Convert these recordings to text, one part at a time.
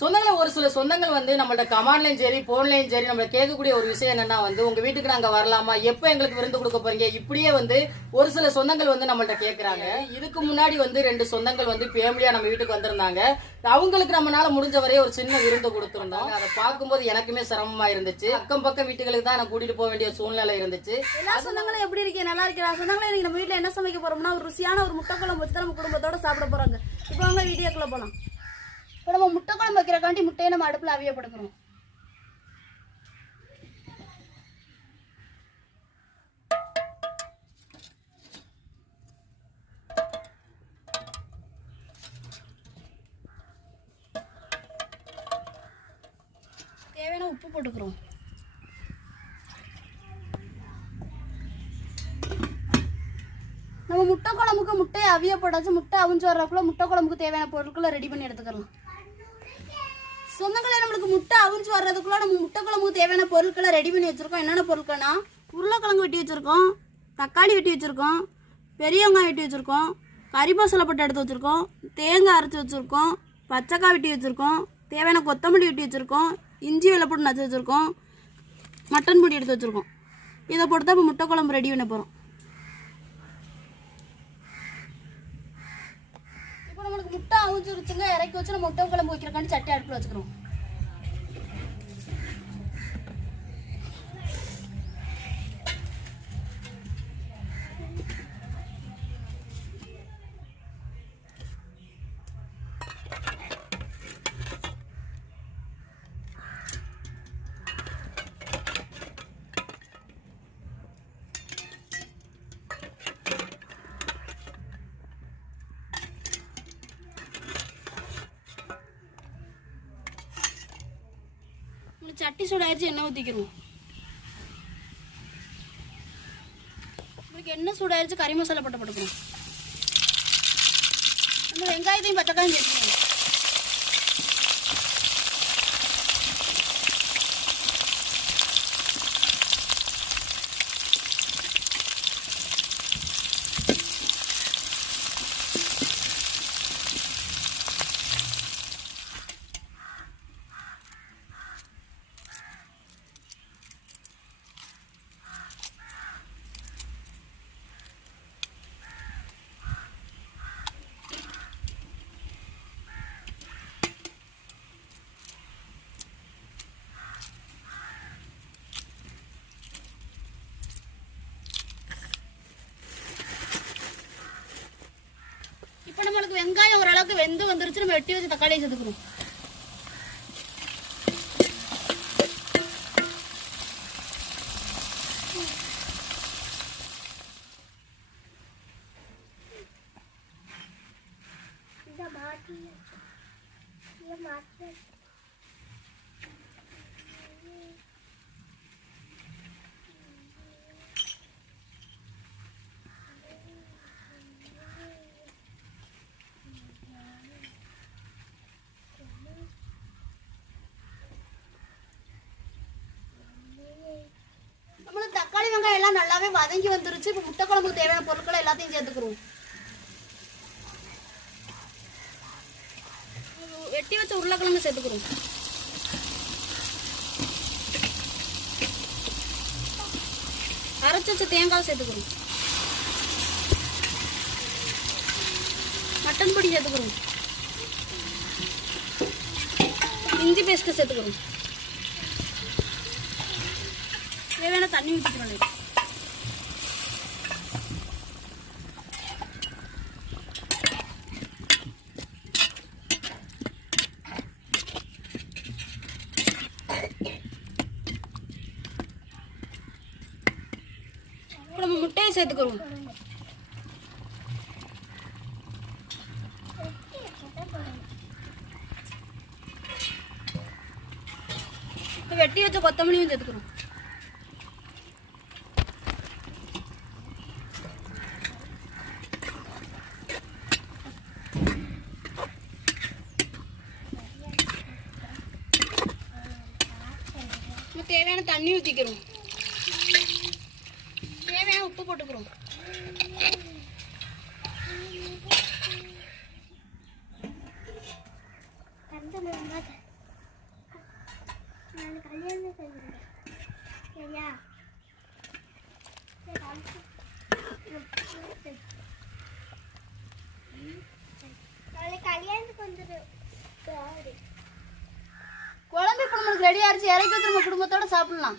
சொந்தங்களை ஒரு சில சொந்தங்கள் வந்து நம்மள்ட்ட கமாண்ட்லயும் சரி போன்லயும் சரி நம்ம கேட்கக்கூடிய ஒரு விஷயம் என்னன்னா வந்து உங்க வீட்டுக்கு நாங்க வரலாமா? எப்ப எங்களுக்கு விருந்து கொடுக்க போறீங்க? இப்படியே வந்து ஒரு சில சொந்தங்கள் வந்து நம்மள்ட்ட கேக்குறாங்க. இதுக்கு முன்னாடி வந்து ரெண்டு சொந்தங்கள் வந்து ஃபேமிலியா நம்ம வீட்டுக்கு வந்திருந்தாங்க. அவங்களுக்கு நம்மளால முடிஞ்ச வரையும் ஒரு சின்ன விருந்து கொடுத்துருந்தோம் அதை பார்க்கும்போது எனக்குமே சிரமமா இருந்துச்சு. அக்கம் பக்கம் வீட்டுகளுக்கு தான் நான் கூட்டிட்டு போக வேண்டிய சூழ்நிலை இருந்துச்சு. எல்லா சொந்தங்களும் எப்படி இருக்கீங்க? நல்லா இருக்கிறா சொந்தங்களே நம்ம வீட்டுல என்ன சமைக்க போறோம்னா ஒரு ருசியான ஒரு முட்டை குழம்பு வச்சு நம்ம குடும்பத்தோட சாப்பிட போறாங்க. இப்போ அவங்க வீடியோக்குள்ள போலாம். இப்போ நம்ம முட்டை குழம்பு வைக்கிறக்காண்டி முட்டையை நம்ம அடுப்பில் அவிய படுக்கிறோம் தேவையான உப்பு போட்டுக்கிறோம். நம்ம முட்டை குழம்புக்கு முட்டையை அவிய போட்டாச்சு முட்டை அவிஞ்சு வர்றதுக்குள்ள முட்டை குழம்புக்கு தேவையான பொருட்களை ரெடி பண்ணி எடுத்துக்கலாம். சொந்தங்களே நம்மளுக்கு முட்டை அவிஞ்சு வர்றதுக்குள்ள நம்ம முட்டை குழம்புக்கு தேவையான பொருட்களை ரெடி பண்ணி வச்சிருக்கோம். என்னென்ன பொருட்கள்னா உருளைக்கிழங்கு வெட்டி வச்சுருக்கோம் தக்காளி வெட்டி வச்சுருக்கோம் பெரிய வெங்காயம் வெட்டி வச்சுருக்கோம் கறி மசாலா எடுத்து வச்சுருக்கோம் தேங்காய் அரைச்சி வச்சுருக்கோம் பச்சைக்காய் வெட்டி வச்சுருக்கோம் தேவையான கொத்தமல்லி வெட்டி வச்சுருக்கோம் இஞ்சி வெள்ளைப்பூண்டு நச்சு வச்சுருக்கோம் மட்டன் பொடி எடுத்து வச்சுருக்கோம். இதை போட்டு தான் இப்போ முட்டை குழம்பு ரெடி பண்ண போகிறோம் இப்போ நம்மளுக்கு இறக்கி வச்சு நம்ம முட்டை குழம்பு வைக்கிறக்காண்டி சட்டி அடுப்பில் வச்சுக்கிறோம் சட்டி சூடாயிருச்சு எண்ணெய் ஊற்றிக்கிருவோம் உங்களுக்கு எண்ணெய் சூடாயிருச்சு கறி மசாலா போட்டு போட்டுக்கணும். நம்ம வெங்காயத்தையும் பச்சைக்காயும் சேர்த்துக்கணும் இப்போ நம்மளுக்கு வெங்காயம் ஓரளவுக்கு வெந்து வந்துருச்சு நம்ம வெட்டி வச்சு தக்காளியை சேர்த்துக்கிறோம் நம்மளுக்கு தக்காளி வெங்காயம் எல்லாம் நல்லாவே வதங்கி வந்துருச்சு. இப்போ முட்டை குழம்புக்கு தேவையான பொருட்களை எல்லாத்தையும் சேர்த்துக்கிறோம். வெட்டி வச்ச உருளைக்கிழங்கு சேர்த்துக்கிறோம். அரைச்சி வச்ச தேங்காய் சேர்த்துக்கிறோம். மட்டன் பொடி சேர்த்துக்கிறோம். இஞ்சி பேஸ்ட்டு சேர்த்துக்கிறோம். தேவையான தண்ணி ஊற்றிக்கிறோம் இப்போ நம்ம முட்டையை சேர்த்துக்கிறோம் இப்போ வெட்டி வச்ச கொத்தமல்லியும் சேர்த்துக்கிறோம் தேவையான தண்ணி ஊற்றிக்கிறோம் உப்பு போட்டுக்கிறோம் குழம்பு இப்போ நம்மளுக்கு ரெடியாகிடுச்சு இறக்கி வச்சு நம்ம குடும்பத்தோட சாப்பிட்லாம்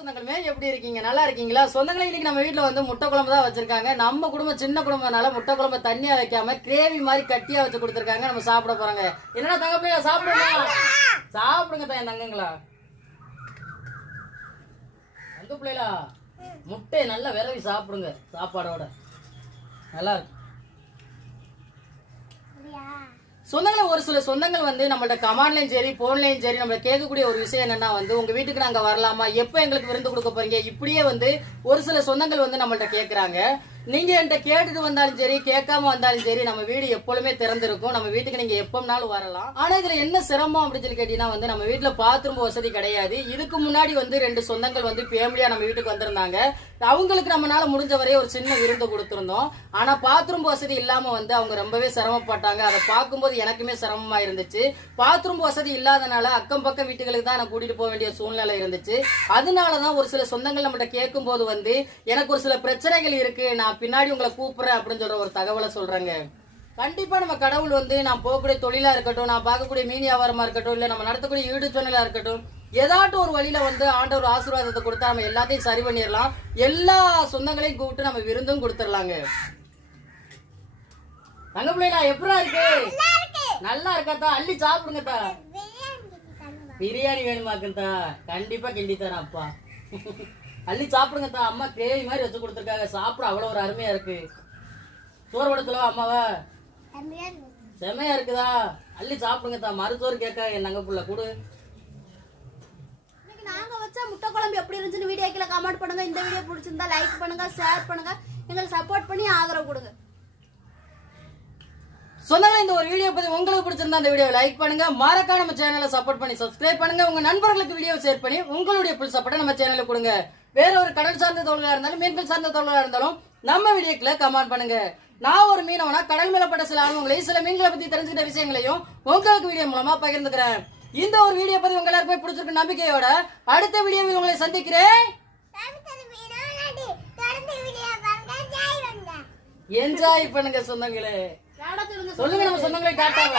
சொந்தங்களுமே எப்படி இருக்கீங்க? நல்லா இருக்கீங்களா? சொந்தங்களை இன்னைக்கு நம்ம வீட்டில் வந்து முட்டை குழம்பு தான் வச்சிருக்காங்க. நம்ம குடும்பம் சின்ன குடும்பம்னால முட்டை குழம்பு தண்ணியா வைக்காம கிரேவி மாதிரி கட்டியா வச்சு கொடுத்துருக்காங்க. நம்ம சாப்பிட போறாங்க. என்னடா தங்க சாப்பிடுங்க. சாப்பிடுங்க தான் தங்கங்களா. தங்க பிள்ளைகளா முட்டையை நல்லா விரவி சாப்பிடுங்க சாப்பாடோட. நல்லா இருக்கு. சொந்தங்கள ஒரு சில சொந்தங்கள் வந்து நம்மள்ட்ட கமாண்ட்லயும் சரி போன்லயும் சரி நம்ம கேட்கக்கூடிய ஒரு விஷயம் என்னன்னா வந்து உங்க வீட்டுக்கு நாங்க வரலாமா? எப்ப எங்களுக்கு விருந்து கொடுக்க போறீங்க? இப்படியே வந்து ஒரு சில சொந்தங்கள் வந்து நம்மள்ட்ட கேக்குறாங்க. நீங்க என்கிட்ட கேட்டுட்டு வந்தாலும் சரி கேட்காம வந்தாலும் சரி நம்ம வீடு எப்பொழுதுமே திறந்திருக்கும். நம்ம வீட்டுக்கு நீங்க எப்போனாலும் வரலாம். ஆனா இதுல என்ன சிரமம் அப்படின்னு சொல்லி கேட்டீங்கன்னா வந்து நம்ம வீட்டுல பாத்ரூம் வசதி கிடையாது. இதுக்கு முன்னாடி வந்து ரெண்டு சொந்தங்கள் வந்து ஃபேமிலியா நம்ம வீட்டுக்கு வந்திருந்தாங்க. அவங்களுக்கு நம்மளால முடிஞ்ச வரைய ஒரு சின்ன விருந்து கொடுத்திருந்தோம். ஆனா பாத்ரூம் வசதி இல்லாம வந்து அவங்க ரொம்பவே சிரமப்பட்டாங்க. அதை பார்க்கும்போது எனக்குமே சிரமமா இருந்துச்சு. பாத்ரூம் வசதி இல்லாதனால அக்கம் பக்கம் வீட்டுகளுக்கு தான் நான் கூட்டிட்டு போக வேண்டிய சூழ்நிலை இருந்துச்சு. அதனாலதான் ஒரு சில சொந்தங்கள் நம்மகிட்ட கேட்கும் போது வந்து எனக்கு ஒரு சில பிரச்சனைகள் இருக்கு. நான் பின்னாடி உங்களை கூப்பிடுறேன் அப்படின்னு சொல்ற ஒரு தகவலை சொல்றாங்க. கண்டிப்பா நம்ம கடவுள் வந்து நான் போகக்கூடிய தொழிலா இருக்கட்டும் நான் பார்க்கக்கூடிய மீன் வியாபாரமா இருக்கட்டும் இல்ல நம்ம நடத்தக்கூடிய ஈடு தொழிலா இருக்கட்டும் ஏதாட்டும் ஒரு வழியில வந்து ஆண்டவர் ஆசீர்வாதத்தை கொடுத்தா நம்ம எல்லாத்தையும் சரி பண்ணிடலாம். எல்லா சொந்தங்களையும் கூப்பிட்டு நம்ம விருந்தும் கொடுத்துடலாங்க. தங்க பிள்ளைங்களா எப்படா இருக்கு? நல்லா இருக்காத்தா அள்ளி சாப்பிடுங்கத்தா பிரியாணி வேணுமாக்குந்தா கண்டிப்பா கிண்டி தரேன் அப்பா. அள்ளி சாப்பிடுங்கத்தா. அம்மா கிரேவி மாதிரி வச்சு கொடுத்துருக்காங்க. சாப்பிட அவ்வளவு ஒரு அருமையா இருக்கு. சோறு படத்துல அம்மாவா? செமையா இருக்குதா? அள்ளி சாப்பிடுங்கத்தா. மருத்துவர் கேட்க என் நங்க புள்ள. கொடு. நாங்க வச்ச முட்டை குழம்பு எப்படி இருந்துச்சுன்னு வீடியோ கீழே கமெண்ட் பண்ணுங்க. இந்த வீடியோ பிடிச்சிருந்தா லைக் பண்ணுங்க ஷேர் பண்ணுங்க. எங்களுக்கு சப்போர்ட் பண்ணி ஆதரவு கொடுங்க. சொந்தங்களே இந்த ஒரு வீடியோ பத்தி உங்களுக்கு பிடிச்சிருந்தா இந்த வீடியோ லைக் பண்ணுங்க. மறக்காம நம்ம சேனலை சப்போர்ட் பண்ணி சப்ஸ்கிரைப் பண்ணுங்க. உங்க நண்பர்களுக்கு வீடியோ ஷேர் பண்ணி உங்களுடைய புல் சப்போர்ட்டை நம்ம சேனலுக்கு கொடுங்க. வேற ஒரு கடல் சார்ந்த தொழிலா இருந்தாலும் மீன்கள் சார்ந்த தொழிலா இருந்தாலும் நம்ம வீடியோக்குள்ள கமெண்ட் பண்ணுங்க. நான் ஒரு மீனவனா கடல் மேல பட்ட சில அனுபவங்களையும் சில மீன்களை பத்தி தெரிஞ்சுக்கிட்ட விஷயங்களையும் உங்களுக்கு வீடியோ மூலமா பகிர்ந்துக்கிறேன். இந்த ஒரு வீடியோ பத்தி உங்க எல்லாருக்குமே பிடிச்சிருக்க நம்பிக்கையோட அடுத்த வீடியோவில் உங்களை சந்திக்கிறேன். என்ஜாய் பண்ணுங்க சொந்தங்களே. சொல்லுங்க நம்ம சொந்தங்களை. காட்டாங்க